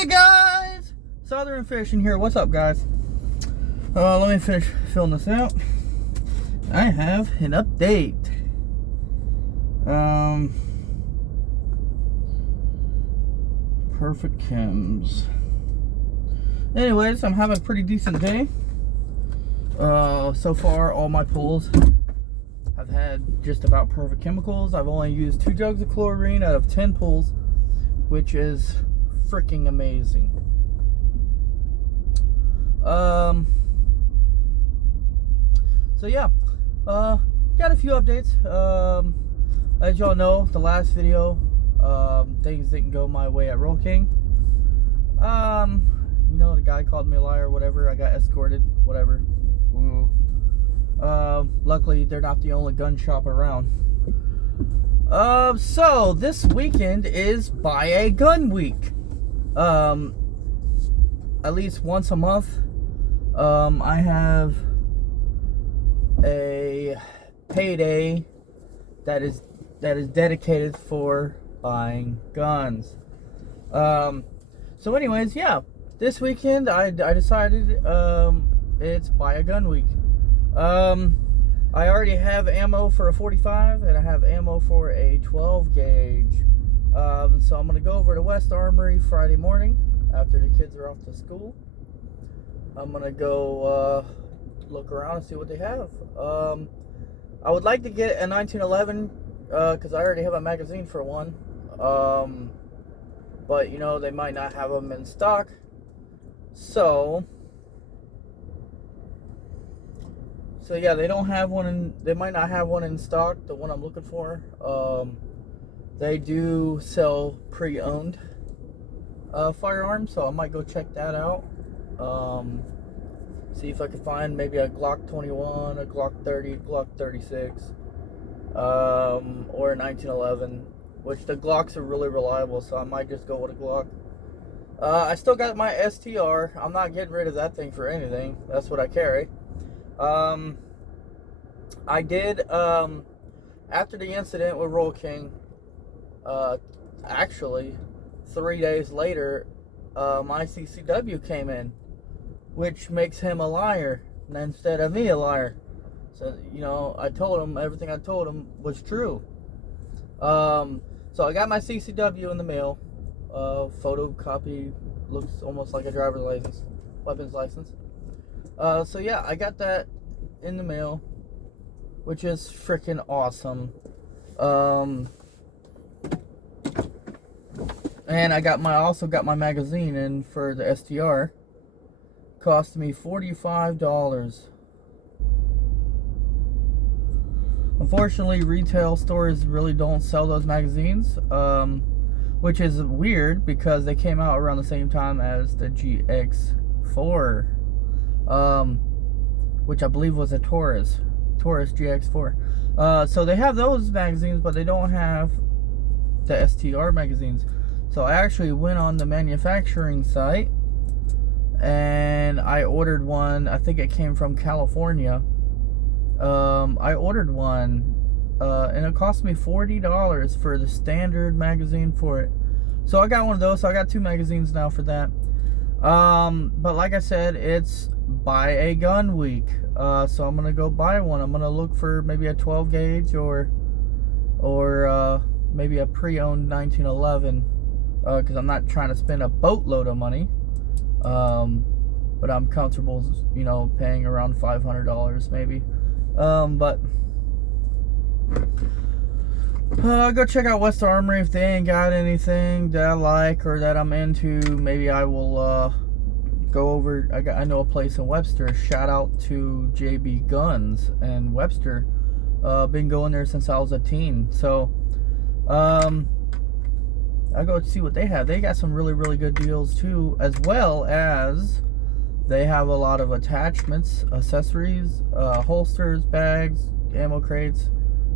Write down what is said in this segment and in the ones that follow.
Hey guys, Southern Fishing here. What's up, guys? Let me finish filling this out. I have an update. Perfect chems. Anyways, I'm having a pretty decent day. So far, all my pools have had just about perfect chemicals. I've only used 2 jugs of chlorine out of 10 pools, which is freaking amazing. So yeah, got a few updates. As y'all know, the last video, things didn't go my way at Roll King. You know, the guy called me a liar or whatever. I got escorted, whatever. Woo. Luckily, they're not the only gun shop around. So this weekend is Buy a Gun Week. At least once a month, I have a payday that is dedicated for buying guns. So anyways, yeah, this weekend I decided it's Buy a Gun Week. I already have ammo for a 45 and I have ammo for a 12 gauge. So I'm gonna go over to West Armory Friday morning after the kids are off to school. I'm gonna go look around and see what they have. I would like to get a 1911 because I already have a magazine for one. But you know, they might not have them in stock. So yeah, they don't have one they might not have one in stock, the one I'm looking for. They do sell pre-owned firearms, so I might go check that out. See if I can find maybe a Glock 21, a Glock 30, Glock 36, or a 1911, which the Glocks are really reliable, so I might just go with a Glock. I still got my STR. I'm not getting rid of that thing for anything. That's what I carry. I did, after the incident with Roll King, actually 3 days later, my CCW came in, which makes him a liar instead of me a liar. So, you know, I told him everything I told him was true. So I got my CCW in the mail. Photocopy, looks almost like a driver's license, weapons license. So yeah, I got that in the mail, which is freaking awesome. And I also got my magazine in for the STR. Cost me $45. Unfortunately, retail stores really don't sell those magazines, which is weird because they came out around the same time as the GX4, which I believe was a Taurus GX4. So they have those magazines, but they don't have the STR magazines. So I actually went on the manufacturing site and I ordered one. I think it came from California. I ordered one and it cost me $40 for the standard magazine for it. So I got one of those. So I got 2 magazines now for that. But like I said, it's Buy a Gun Week. So I'm gonna go buy one. I'm gonna look for maybe a 12 gauge or maybe a pre-owned 1911. Because I'm not trying to spend a boatload of money. But I'm comfortable, you know, paying around $500 maybe. But I'll go check out West Armory. If they ain't got anything that I like or that I'm into, maybe I will go over. I know a place in Webster. Shout out to JB Guns in Webster. Been going there since I was a teen. So I'll go see what they have. They got some really, really good deals too, as well as they have a lot of attachments, accessories, holsters, bags, ammo crates,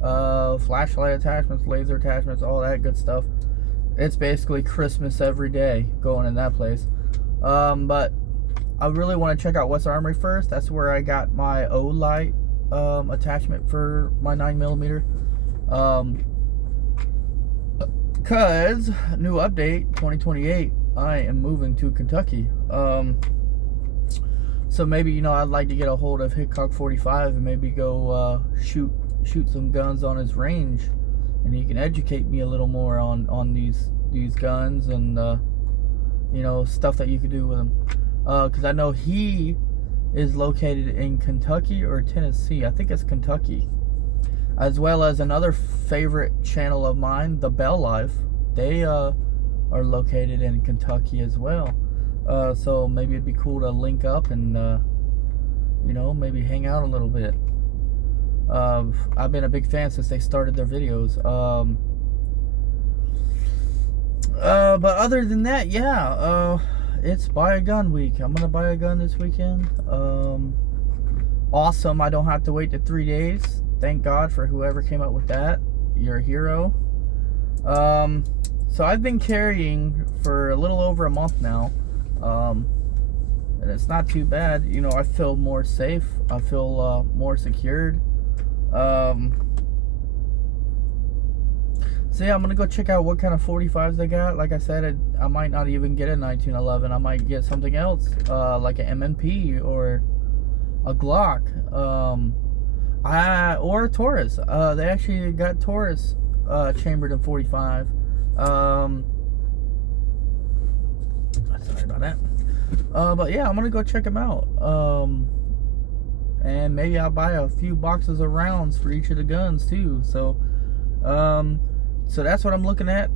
flashlight attachments, laser attachments, all that good stuff. It's basically Christmas every day going in that place. But I really want to check out West Armory first. That's where I got my Olight attachment for my 9mm. Because new update 2028, I am moving to Kentucky. So maybe, you know, I'd like to get a hold of Hickok 45 and maybe go shoot some guns on his range, and he can educate me a little more on these guns and you know, stuff that you could do with them. Because I know he is located in Kentucky or Tennessee. I think it's Kentucky. As well as another favorite channel of mine, The Bell Life. They are located in Kentucky as well. So maybe it'd be cool to link up and you know, maybe hang out a little bit. I've been a big fan since they started their videos. But other than that, yeah, it's buy a gun week. I'm gonna buy a gun this weekend. Awesome. I don't have to wait to 3 days. Thank God for whoever came up with that. You're a hero. So I've been carrying for a little over a month now. And it's not too bad. You know, I feel more safe. I feel more secured. So yeah, I'm gonna go check out what kind of 45s they got. Like I said, I might not even get a 1911. I might get something else, like an MMP or a Glock, or a Taurus. They actually got Taurus chambered in 45. Sorry about that. But yeah, I'm gonna go check them out. And maybe I'll buy a few boxes of rounds for each of the guns too. So that's what I'm looking at.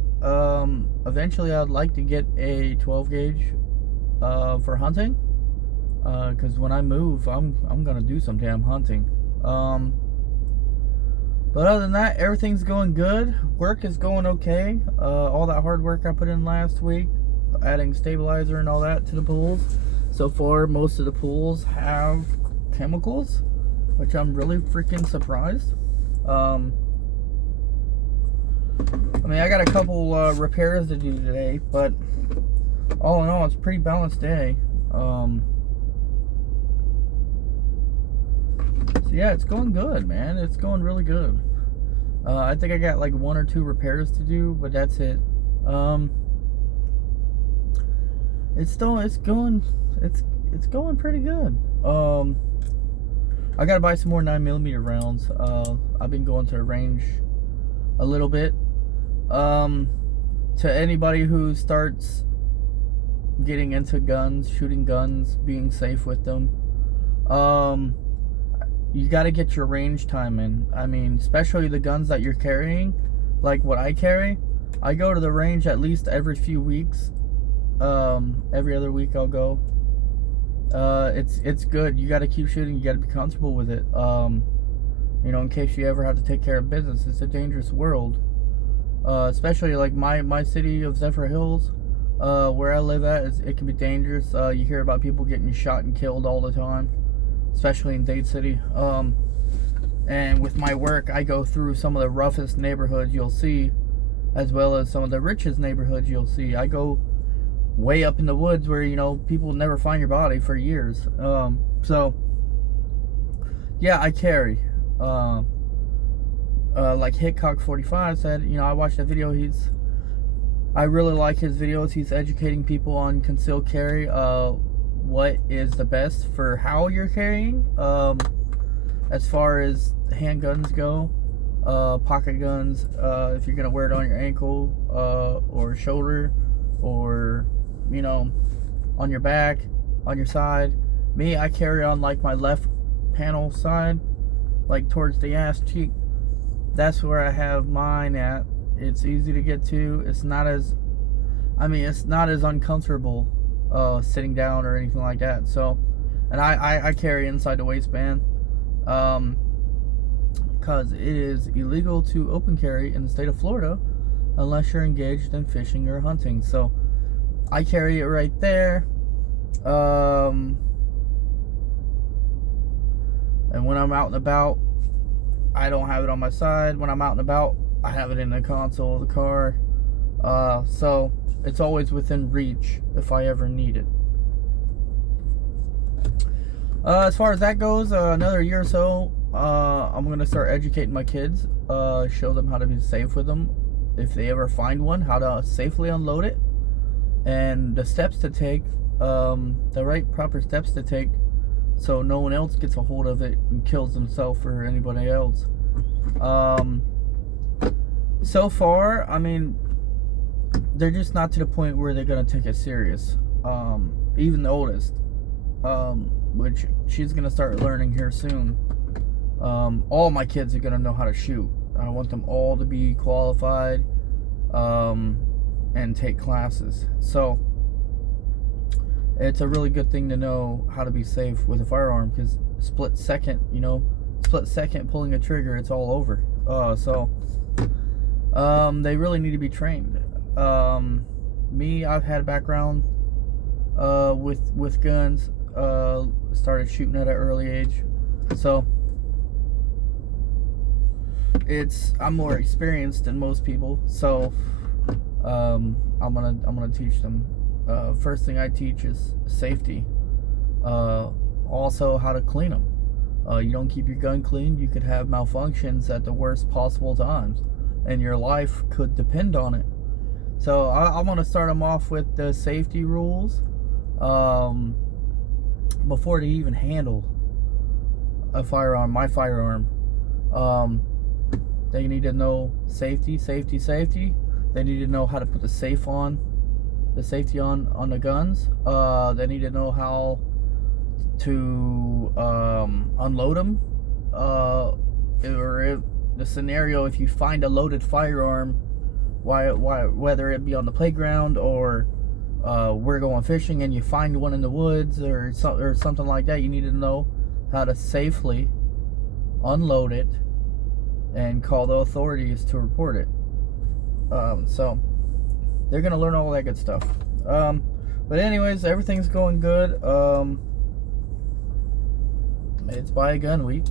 Eventually I'd like to get a 12 gauge for hunting, because when I move, I'm gonna do some damn hunting. But other than that, everything's going good. Work is going okay. All that hard work I put in last week, adding stabilizer and all that to the pools. So far, most of the pools have chemicals, which I'm really freaking surprised. I mean, I got a couple repairs to do today, but all in all, it's a pretty balanced day. So yeah, it's going good, man. It's going really good. I think I got like 1 or 2 repairs to do, but that's it. It's going pretty good. I gotta buy some more 9mm rounds. I've been going to the range a little bit. To anybody who starts getting into guns, shooting guns, being safe with them, you got to get your range time in. I mean, especially the guns that you're carrying, like what I carry. I go to the range at least every few weeks. Every other week I'll go. It's good. You got to keep shooting. You got to be comfortable with it. You know, in case you ever have to take care of business. It's a dangerous world. Especially like my city of Zephyr Hills, where I live at, it can be dangerous. You hear about people getting shot and killed all the time, especially in Dade City. And with my work, I go through some of the roughest neighborhoods you'll see, as well as some of the richest neighborhoods you'll see. I go way up in the woods where, you know, people never find your body for years. So yeah, I carry. Like Hickok 45 said, you know, I watched a video. I really like his videos. He's educating people on concealed carry, what is the best for how you're carrying, as far as handguns go, pocket guns, if you're gonna wear it on your ankle, or shoulder, or, you know, on your back, on your side. Me, I carry on like my left panel side, like towards the ass cheek. That's where I have mine at. It's easy to get to. It's not as uncomfortable sitting down or anything like that. So, and I carry inside the waistband, because it is illegal to open carry in the state of Florida unless you're engaged in fishing or hunting. So I carry it right there. And when I'm out and about, I don't have it on my side. When I'm out and about, I have it in the console of the car. So it's always within reach if I ever need it. As far as that goes, another year or so, I'm going to start educating my kids, show them how to be safe with them. If they ever find one, how to safely unload it. and the steps to take, the right proper steps to take, so no one else gets a hold of it and kills himself or anybody else. So far, I mean, they're just not to the point where they're gonna take it serious. Even the oldest, which she's gonna start learning here soon. All my kids are gonna know how to shoot. I want them all to be qualified, and take classes. So it's a really good thing to know how to be safe with a firearm, because split second pulling a trigger, it's all over. They really need to be trained. Me, I've had a background with guns. Started shooting at an early age, so I'm more experienced than most people. So I'm gonna teach them. First thing I teach is safety. Also how to clean them. You don't keep your gun clean, you could have malfunctions at the worst possible times, and your life could depend on it. So I want to start them off with the safety rules before they even handle a firearm, my firearm. They need to know safety. They need to know how to put the safety on the guns. They need to know how to unload them. Or the scenario, if you find a loaded firearm, whether it be on the playground or we're going fishing and you find one in the woods or something like that, you need to know how to safely unload it and call the authorities to report it. So they're gonna learn all that good stuff. But anyways, everything's going good. It's Buy a Gun Week,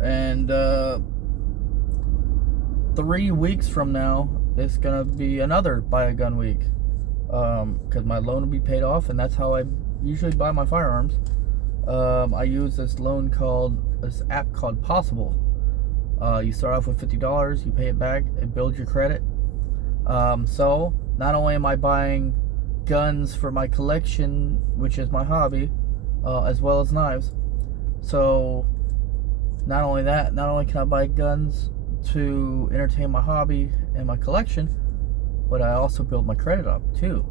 and 3 weeks from now it's gonna be another Buy a Gun Week, because my loan will be paid off, and that's how I usually buy my firearms. I use this app called Possible. You start off with $50, you pay it back, it builds your credit. So not only am I buying guns for my collection, which is my hobby, as well as knives. So not only can I buy guns to entertain my hobby and my collection, but I also build my credit up too.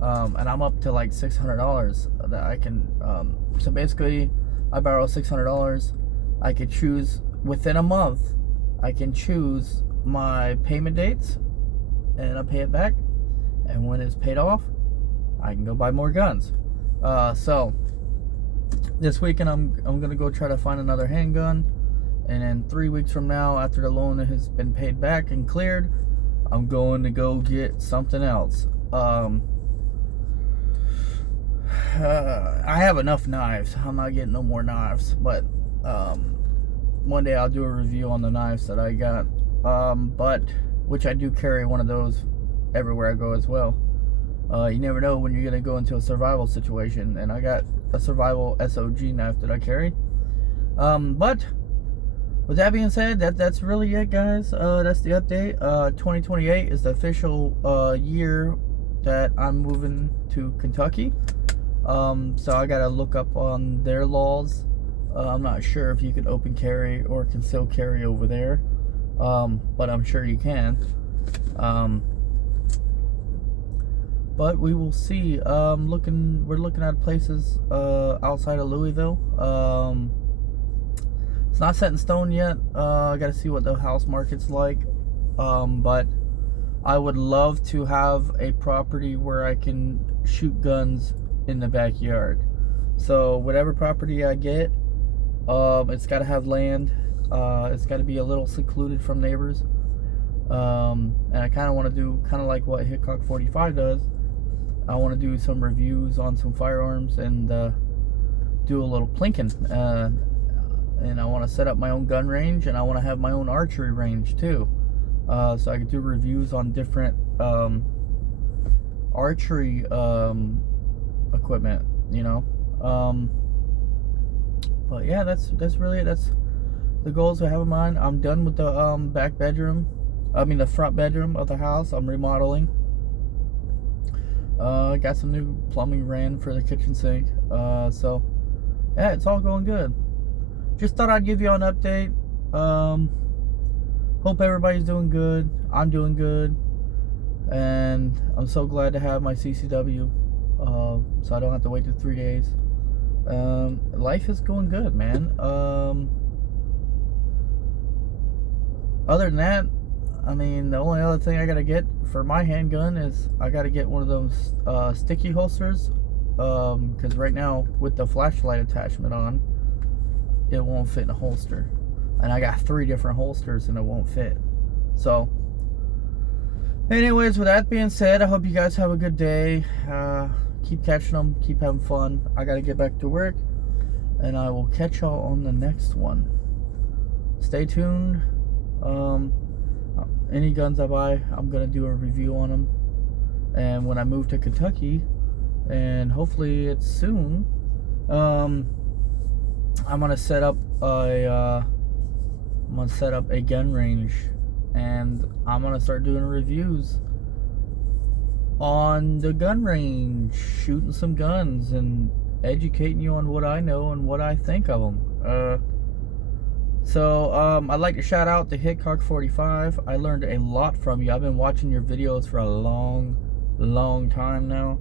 And I'm up to like $600 that I can. So basically, I borrow $600. I could choose within a month. I can choose my payment dates, and I pay it back. And when it's paid off, I can go buy more guns. So this weekend, I'm gonna go try to find another handgun. And then 3 weeks from now, after the loan has been paid back and cleared, I'm going to go get something else. I have enough knives. I'm not getting no more knives, but one day I'll do a review on the knives that I got. But which I do carry one of those everywhere I go as well. You never know when you're gonna go into a survival situation, and I got a survival SOG knife that I carry. But with that being said, that's really it, guys. That's the update. 2028 is the official year that I'm moving to Kentucky. So I gotta look up on their laws. I'm not sure if you can open carry or conceal carry over there, but I'm sure you can. But we will see. We're looking at places outside of Louisville. It's not set in stone yet. I gotta see what the house market's like. But I would love to have a property where I can shoot guns in the backyard. So whatever property I get, it's got to have land. It's got to be a little secluded from neighbors. And I kind of want to do like what Hickok 45 does. I want to do some reviews on some firearms and do a little plinking. And I want to set up my own gun range, and I want to have my own archery range too. So I could do reviews on different archery equipment, but yeah, that's really it. That's the goals I have in mind. I'm done with the the front bedroom of the house. I'm remodeling. Got some new plumbing ran for the kitchen sink. So yeah, it's all going good. Just thought I'd give you an update. Hope everybody's doing good. I'm doing good, and I'm so glad to have my CCW. So I don't have to wait 3 days. Life is going good, man. Other than that, I mean, the only other thing I gotta get for my handgun is I gotta get one of those sticky holsters, because right now with the flashlight attachment on, it won't fit in a holster, and I got 3 different holsters and it won't fit. So anyways, with that being said, I hope you guys have a good day. Keep catching them, keep having fun. I gotta get back to work, and I will catch y'all on the next one. Stay tuned. Any guns I buy, I'm gonna do a review on them. And when I move to Kentucky, and hopefully it's soon, I'm gonna set up a gun range, and I'm gonna start doing reviews on the gun range, shooting some guns and educating you on what I know and what I think of them. So I'd like to shout out to Hitcock45. I learned a lot from you. I've been watching your videos for a long time now.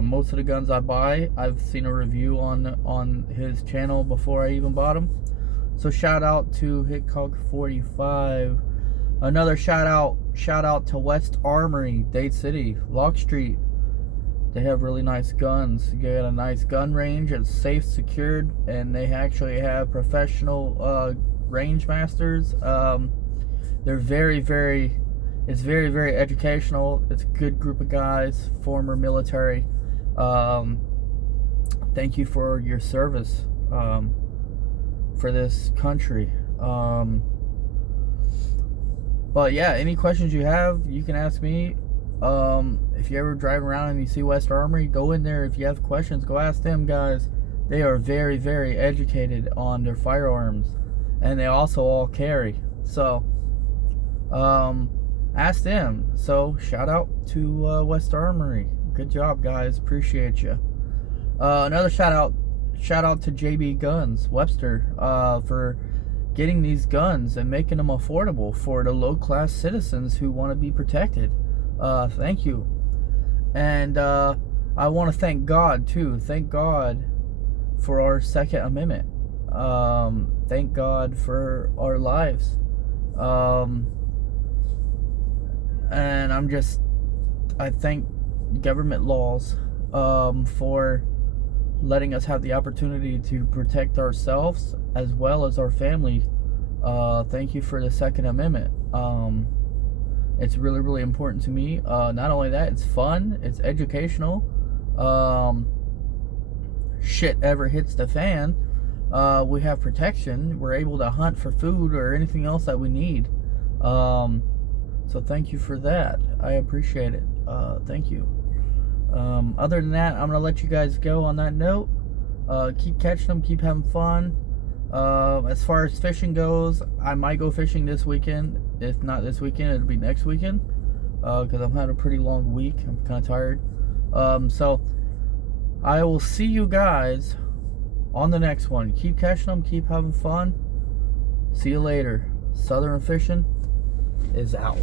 Most of the guns I buy, I've seen a review on his channel before I even bought them. So shout out to Hitcock45. Another shout out to West Armory, Dade City, Lock Street. They have really nice guns. You get a nice gun range. It's safe, secured, and they actually have professional range masters. They're it's very educational. It's a good group of guys, former military. Thank you for your service for this country. But yeah, any questions you have, you can ask me. If you ever drive around and you see West Armory, go in there. If you have questions, go ask them guys. They are very educated on their firearms, and they also all carry. So ask them. So shout out to West Armory. Good job, guys. Appreciate you. Another shout out to JB Guns Webster for getting these guns and making them affordable for the low-class citizens who want to be protected. Thank you. And I want to thank God too. Thank God for our Second Amendment. Thank God for our lives. And I thank government laws for letting us have the opportunity to protect ourselves as well as our family. Thank you for the Second Amendment. It's really important to me. Not only that, it's fun, it's educational. Shit ever hits the fan, we have protection. We're able to hunt for food or anything else that we need. So thank you for that. I appreciate it. Thank you. Other than that, I'm gonna let you guys go on that note. Keep catching them, keep having fun. As far as fishing goes, I might go fishing this weekend. If not this weekend, it'll be next weekend, because I'm having a pretty long week. I'm kind of tired. So I will see you guys on the next one. Keep catching them, keep having fun. See you later. Southern Fishing is out.